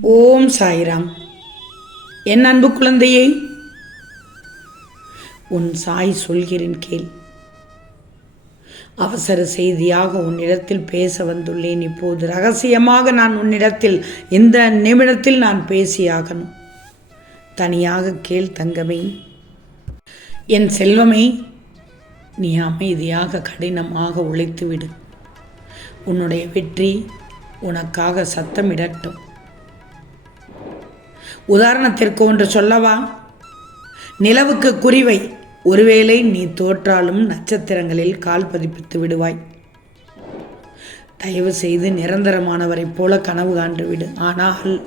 ஓம் சாய்ராம். என் அன்பு குழந்தையே உன் சாய் சொல்கிறேன் கேள். அவசர செய்தியாக உன்னிடத்தில் பேச வந்துள்ளேன். இப்போது ரகசியமாக நான் உன்னிடத்தில் இந்த நிமிடத்தில் நான் பேசியாகணும். தனியாக கேள் தங்கமே. என் செல்வமே நீ அமைதியாக கடினமாக உழைத்துவிடு. உன்னுடைய வெற்றி உனக்காக சத்தமிடட்டும். உதாரணத்திற்கு ஒன்று சொல்லவா? நிலவுக்கு குறிவை ஒருவேளை நீ தோற்றாலும் நட்சத்திரங்களில் கால் பதிப்பித்து விடுவாய். தயவு செய்து நிரந்தரமானவரைப் போல கனவு காண்டு விடு. ஆனால்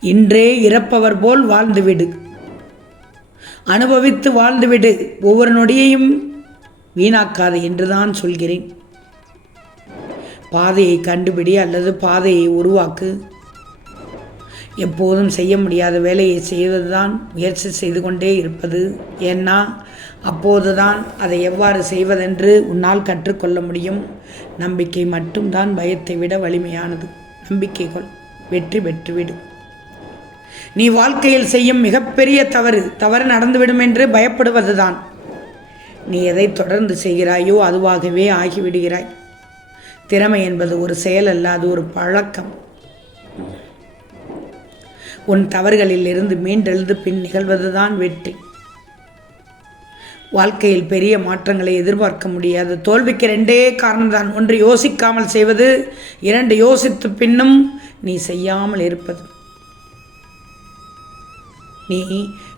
இன்றே இறப்பவர் போல் வாழ்ந்துவிடு அனுபவித்து வாழ்ந்துவிடு ஒவ்வொரு நொடியையும் வீணாக்காது என்றுதான் சொல்கிறேன். பாதையை கண்டுபிடி அல்லது பாதையை உருவாக்கு. எப்போதும் செய்ய முடியாத வேலையை செய்வதுதான் முயற்சி செய்து கொண்டே இருப்பது. ஏன்னா அப்போதுதான் அதை எவ்வாறு செய்வதென்று உன்னால் கற்றுக்கொள்ள முடியும். நம்பிக்கை மட்டும்தான் பயத்தை விட வலிமையானது. நம்பிக்கை கொள் வெற்றி பெற்றுவிடு. நீ வாழ்க்கையில் செய்யும் மிகப்பெரிய தவறு தவறு நடந்துவிடும் என்று பயப்படுவதுதான். நீ எதை தொடர்ந்து செய்கிறாயோ அதுவாகவே ஆகிவிடுகிறாய். திறமை என்பது ஒரு செயல் அல்ல அது ஒரு பழக்கம். உன் தவறுகளில் இருந்து மீண்டெழுது பின் நிகழ்வதுதான் வெற்றி. வாழ்க்கையில் பெரிய மாற்றங்களை எதிர்பார்க்க முடியாது தோல்விக்கு ரெண்டே காரணம்தான். ஒன்று யோசிக்காமல் செய்வது இரண்டு யோசித்து பின்னும் நீ செய்யாமல் இருப்பது. நீ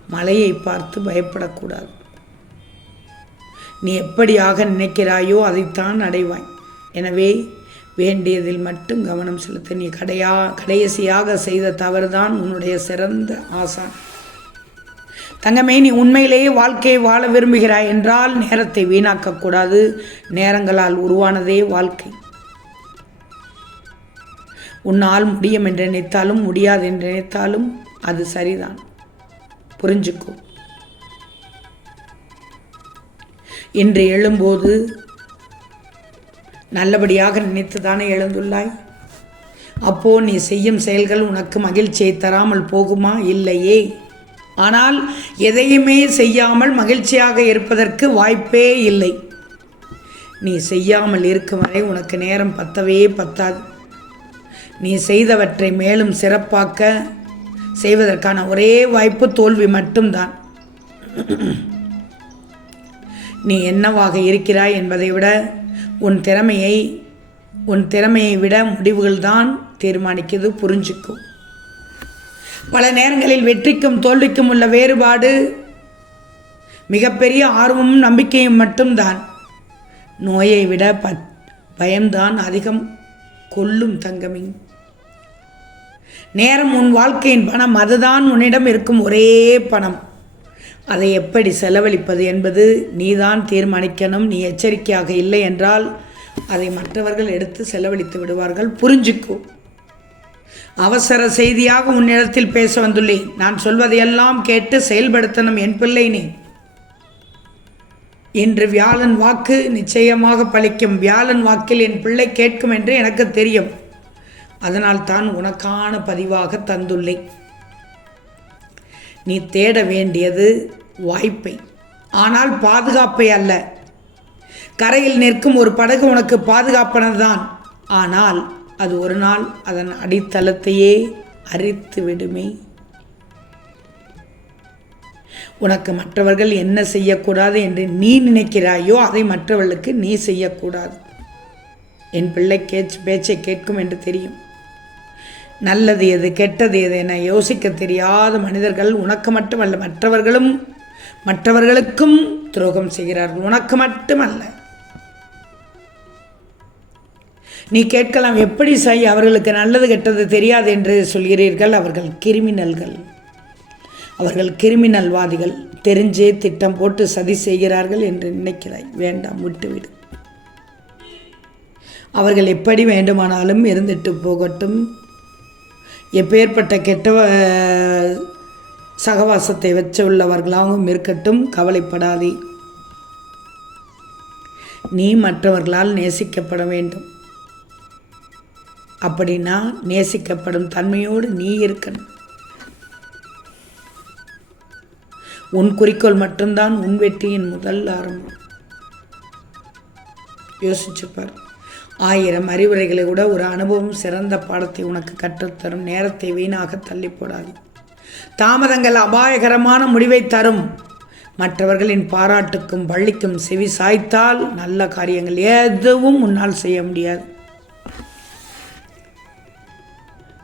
மலையை பார்த்து பயப்படக்கூடாது. நீ எப்படியாக நினைக்கிறாயோ அதைத்தான் அடைவாய். எனவே வேண்டியதில் மட்டும் கவனம் செலுத்த. நீ கடையா கடைசியாக செய்த தவறுதான் உன்னுடைய சிறந்த ஆசான் தங்கமே நீ உண்மையிலேயே வாழ்க்கையை வாழ விரும்புகிறாய் என்றால் நேரத்தை வீணாக்கக்கூடாது நேரங்களால் உருவானதே வாழ்க்கை. உன்னால் முடியும் என்று நினைத்தாலும் முடியாது என்று நினைத்தாலும் அது சரிதான். புரிஞ்சுக்கும் இன்று எழும்போது நல்லபடியாக நினைத்துதானே எழுந்துள்ளாய்? அப்போ நீ செய்யும் செயல்கள் உனக்கு மகிழ்ச்சியை தராமல் போகுமா? இல்லையே. ஆனால் எதையுமே செய்யாமல் மகிழ்ச்சியாக இருப்பதற்கு வாய்ப்பே இல்லை. நீ செய்யாமல் இருக்கும் வரை உனக்கு நேரம் பத்தவே பத்தாது. நீ செய்தவற்றை மேலும் சிறப்பாக்க செய்வதற்கான ஒரே வாய்ப்பு தோல்வி மட்டும்தான். நீ என்னவாக இருக்கிறாய் என்பதை விட உன் திறமையை உன் திறமையை விட முடிவுகள் தான் தீர்மானிக்கிறது புரிஞ்சுக்கும் பல நேரங்களில் வெற்றிக்கும் தோல்விக்கும் உள்ள வேறுபாடு மிகப்பெரிய ஆர்வமும் நம்பிக்கையும் மட்டும்தான். நோயை விட ப பயம்தான் அதிகம். கொல்லும் தங்கமி. நேரம் உன் வாழ்க்கையின் பணம் அதுதான் உன்னிடம் இருக்கும் ஒரே பணம். அதை எப்படி செலவழிப்பது என்பது நீதான் தீர்மானிக்கணும் நீ எச்சரிக்கையாக இல்லை என்றால் அதை மற்றவர்கள் எடுத்து செலவழித்து விடுவார்கள். புரிஞ்சுக்கோ. அவசர செய்தியாக உன்னிடத்தில் பேச வந்துள்ளேன். நான் சொல்வதையெல்லாம் கேட்டு செயல்படுத்தணும் என் பிள்ளை நீ. இன்று வியாழன் வாக்கு நிச்சயமாக பலிக்கும் வியாழன் வாக்கில் என் பிள்ளை கேட்கும் என்று எனக்கு தெரியும். அதனால் தான் உனக்கான பதிவாக தந்துள்ளேன். நீ தேட வேண்டியது வாய்ப்பை. ஆனால் பாதுகாப்பை அல்ல. கரையில் நிற்கும் ஒரு படகு உனக்கு பாதுகாப்பானதுதான். ஆனால் அது ஒரு நாள் அதன் அடித்தளத்தையே அரித்து விடுமே. உனக்கு மற்றவர்கள் என்ன செய்யக்கூடாது என்று நீ நினைக்கிறாயோ அதை மற்றவர்களுக்கு நீ செய்யக்கூடாது. என் பிள்ளை கேச் பேச்சை கேட்கும் என்று தெரியும். நல்லது எது கெட்டது எது என யோசிக்க தெரியாத மனிதர்கள் உனக்கு மட்டுமல்ல மற்றவர்களும் மற்றவர்களுக்கும் துரோகம் செய்கிறார்கள். உனக்கு மட்டுமல்ல. நீ கேட்கலாம் எப்படி செய் அவர்களுக்கு நல்லது கெட்டது தெரியாது என்று சொல்கிறீர்கள்? அவர்கள் கிரிமினல்கள். அவர்கள் கிரிமினல்வாதிகள். தெரிஞ்சே திட்டம் போட்டு சதி செய்கிறார்கள் என்று நினைக்கிறாய். வேண்டாம் விட்டுவிடு. அவர்கள் எப்படி வேண்டுமானாலும் இருந்துட்டு போகட்டும். எப்பேற்பட்ட கெட்ட சகவாசத்தை வச்சு உள்ளவர்களாகவும் இருக்கட்டும் கவலைப்படாதே. நீ மற்றவர்களால் நேசிக்கப்பட வேண்டும். அப்படின்னா நேசிக்கப்படும் தன்மையோடு நீ இருக்கணும். உன் குறிக்கோள் மட்டும்தான் உன் வெற்றியின் முதல் ஆரம்பம். யோசிச்சுப்பார். ஆயிரம் அறிவுரைகளை விட ஒரு அனுபவம் சிறந்த பாடத்தை உனக்கு கற்றுத்தரும். நேரத்தை வீணாக தள்ளி போடாது. தாமதங்கள் அபாயகரமான முடிவை தரும். மற்றவர்களின் பாராட்டுக்கும் பள்ளிக்கும் செவி சாய்த்தால் நல்ல காரியங்கள் எதுவும் உன்னால் செய்ய முடியாது.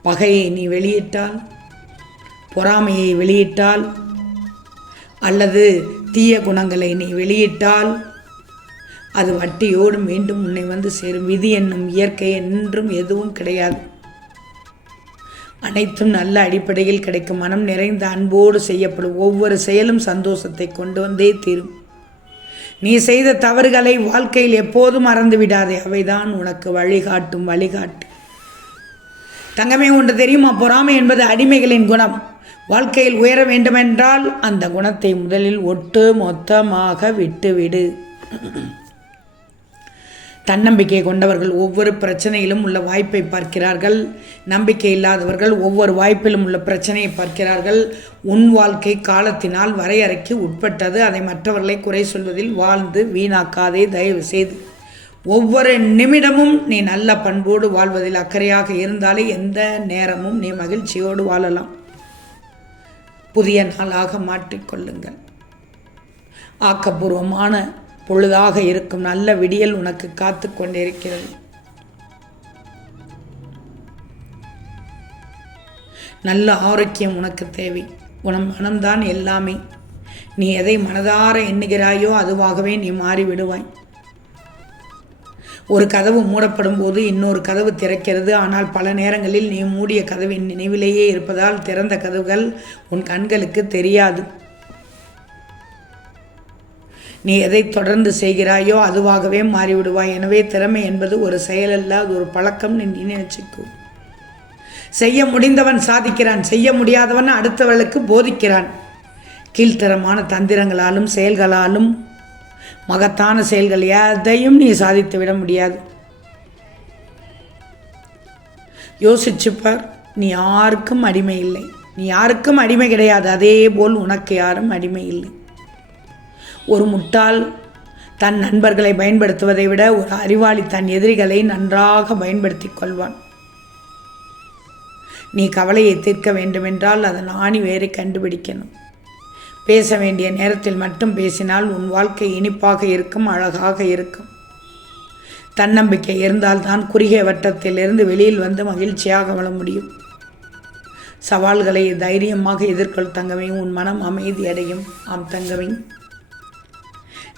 பகையை நீ வெளியிட்டால் பொறாமையை வெளியிட்டால் அல்லது தீய குணங்களை நீ வெளியிட்டால் அது வட்டியோடு மீண்டும் உன்னை வந்து சேரும். விதி என்னும் இயற்கை என்றும் எதுவும் கிடையாது. அனைத்தும் நல்ல அடிப்படையில் கிடைக்கும். மனம் நிறைந்த அன்போடு செய்யப்படும். ஒவ்வொரு செயலும் சந்தோஷத்தை கொண்டு வந்தே தீரும். நீ செய்த தவறுகளை வாழ்க்கையில் எப்போதும் மறந்து விடாதே. அவைதான் உனக்கு வழிகாட்டும் வழிகாட்டு. தங்கமே ஒன்று தெரியுமா? பொறாமை என்பது அடிமைகளின் குணம். வாழ்க்கையில் உயர வேண்டுமென்றால் அந்த குணத்தை முதலில் ஒட்டு மொத்தமாக விட்டுவிடு. தன்னம்பிக்கை கொண்டவர்கள் ஒவ்வொரு பிரச்சனையிலும் உள்ள வாய்ப்பை பார்க்கிறார்கள். நம்பிக்கை இல்லாதவர்கள் ஒவ்வொரு வாய்ப்பிலும் உள்ள பிரச்சனையை பார்க்கிறார்கள். உன் வாழ்க்கை காலத்தினால் வரையறைக்கு உட்பட்டது. அதை மற்றவர்களை குறை சொல்வதில் வாழ்ந்து வீணாக்காதே. தயவு செய்து ஒவ்வொரு நிமிடமும் நீ நல்ல பண்போடு வாழ்வதில் அக்கறையாக இருந்தாலே எந்த நேரமும் நீ மகிழ்ச்சியோடு வாழலாம். புதிய நாளாக மாற்றிக்கொள்ளுங்கள். ஆக்கப்பூர்வமான பொழுதாக இருக்கும் நல்ல விடியல் உனக்கு காத்து கொண்டிருக்கிறது. நல்ல ஆரோக்கியம் உனக்கு தேவை. உன மனம்தான் எல்லாமே. நீ எதை மனதார எண்ணுகிறாயோ அதுவாகவே நீ மாறிவிடுவாய். ஒரு கதவு மூடப்படும் போது இன்னொரு கதவு திறக்கிறது. ஆனால் பல நேரங்களில் நீ மூடிய கதவின் நினைவிலேயே இருப்பதால் திறந்த கதவுகள் உன் கண்களுக்கு தெரியாது. நீ எதை தொடர்ந்து செய்கிறாயோ அதுவாகவே மாறிவிடுவாய். எனவே திறமை என்பது ஒரு செயலல்ல அது ஒரு பழக்கம் நீ நினைச்சுக்கும் செய்ய முடிந்தவன் சாதிக்கிறான் செய்ய முடியாதவன் அடுத்தவர்களுக்கு போதிக்கிறான். கீழ்த்தரமான தந்திரங்களாலும் செயல்களாலும் மகத்தான செயல்கள் எதையும் நீ சாதித்து விட முடியாது. யோசிச்சுப்பார் நீ யாருக்கும் அடிமை இல்லை. நீ யாருக்கும் அடிமை கிடையாது. அதே போல் உனக்கு யாரும் அடிமை இல்லை. ஒரு முட்டாள். தன் நண்பர்களை பயன்படுத்துவதை விட ஒரு அறிவாளி தன் எதிரிகளை நன்றாக பயன்படுத்தி கொள்வான். நீ கவலையை தீர்க்க வேண்டுமென்றால் அதன் ஆணி வேரை கண்டுபிடிக்கணும். பேச வேண்டிய நேரத்தில் மட்டும் பேசினால் உன் வாழ்க்கை இனிப்பாக இருக்கும் அழகாக இருக்கும். தன்னம்பிக்கை இருந்தால்தான் குறுகிய வட்டத்திலிருந்து வெளியில் வந்து மகிழ்ச்சியாக வாழ முடியும். சவால்களை தைரியமாக எதிர்கொள் தங்கவையும் உன் மனம் அமைதி அடையும். ஆம் தங்கவேன்